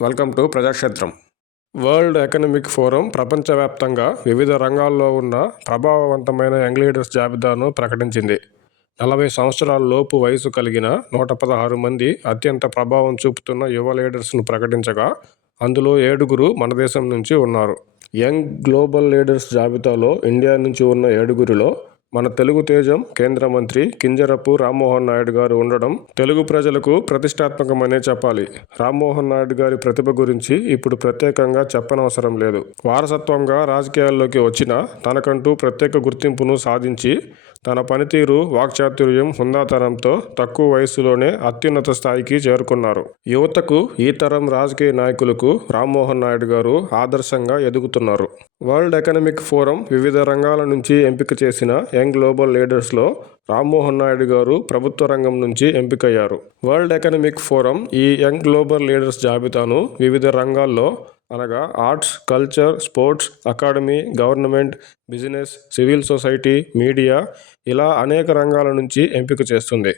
Welcome to Prajakshetram. World economic forum ప్రపంచవ్యాప్తంగా వివిధ రంగాల్లో ఉన్న ప్రభావవంతమైన యంగ్ లీడర్స్ జాబితాను ప్రకటించింది. 40 సంవత్సరాల లోపు వయసు కలిగిన 116 మంది అత్యంత ప్రభావం చూపుతున్న యువ లీడర్స్ను ప్రకటించగా, అందులో 7గురు మన దేశం నుంచి ఉన్నారు. యంగ్ గ్లోబల్ లీడర్స్ జాబితాలో ఇండియా నుంచి ఉన్న 7గురిలో మన తెలుగు తేజం కేంద్ర మంత్రి కింజరపు రామ్మోహన్ నాయుడు గారు ఉండడం తెలుగు ప్రజలకు ప్రతిష్టాత్మకమనే చెప్పాలి. రామ్మోహన్ నాయుడు గారి ప్రతిభ గురించి ఇప్పుడు ప్రత్యేకంగా చెప్పనవసరం లేదు. వారసత్వంగా రాజకీయాల్లోకి వచ్చినా తనకంటూ ప్రత్యేక గుర్తింపును సాధించి తన పనితీరు, వాక్చాతుర్యం, హుందాతనంతో తక్కువ వయసులోనే అత్యున్నత స్థాయికి చేరుకున్నారు. యువతకు, ఈ తరం రాజకీయ నాయకులకు రామ్మోహన్ నాయుడు గారు ఆదర్శంగా ఎదుగుతున్నారు. వరల్డ్ ఎకనామిక్ ఫోరం వివిధ రంగాల నుంచి ఎంపిక చేసిన యంగ్ గ్లోబల్ లీడర్స్లో రామ్మోహన్ నాయుడు గారు ప్రభుత్వ రంగం నుంచి ఎంపికయ్యారు. వరల్డ్ ఎకనామిక్ ఫోరం ఈ యంగ్ గ్లోబల్ లీడర్స్ జాబితాను వివిధ రంగాల్లో అనగా arts, culture, sports, academy, government, business, civil society, media ఇలా అనేక రంగాల నుంచి ఎంపిక చేస్తుంది.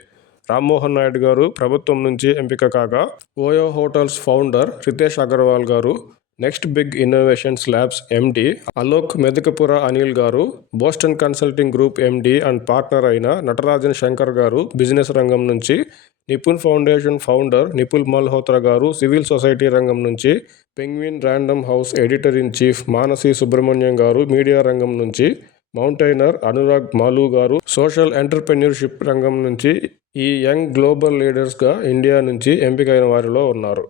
రామ్మోహన్ నాయుడు గారు ప్రభుత్వం నుంచి ఎంపిక కాగా, OYO hotels founder Ritesh Agarwal గారు, next big innovations labs MD Alok Medakapura Anil గారు, Boston consulting group MD and partner అయిన నటరాజన్ శంకర్ గారు బిజినెస్ రంగం నుంచి, నిపుణ్ ఫౌండేషన్ ఫౌండర్ నిపుల్ మల్హోత్రా గారు సివిల్ సొసైటీ రంగం నుంచి, Penguin Random House editor in chief Manasi Subramaniam గారు మీడియా రంగం నుంచి, మౌంటైనర్ అనురాగ్ మాలు గారు సోషల్ ఎంటర్‌ప్రెన్యూర్‌షిప్ రంగం నుంచి ఈ యంగ్ గ్లోబల్ లీడర్స్గా ఇండియా నుంచి ఎంపికైన వారిలో ఉన్నారు.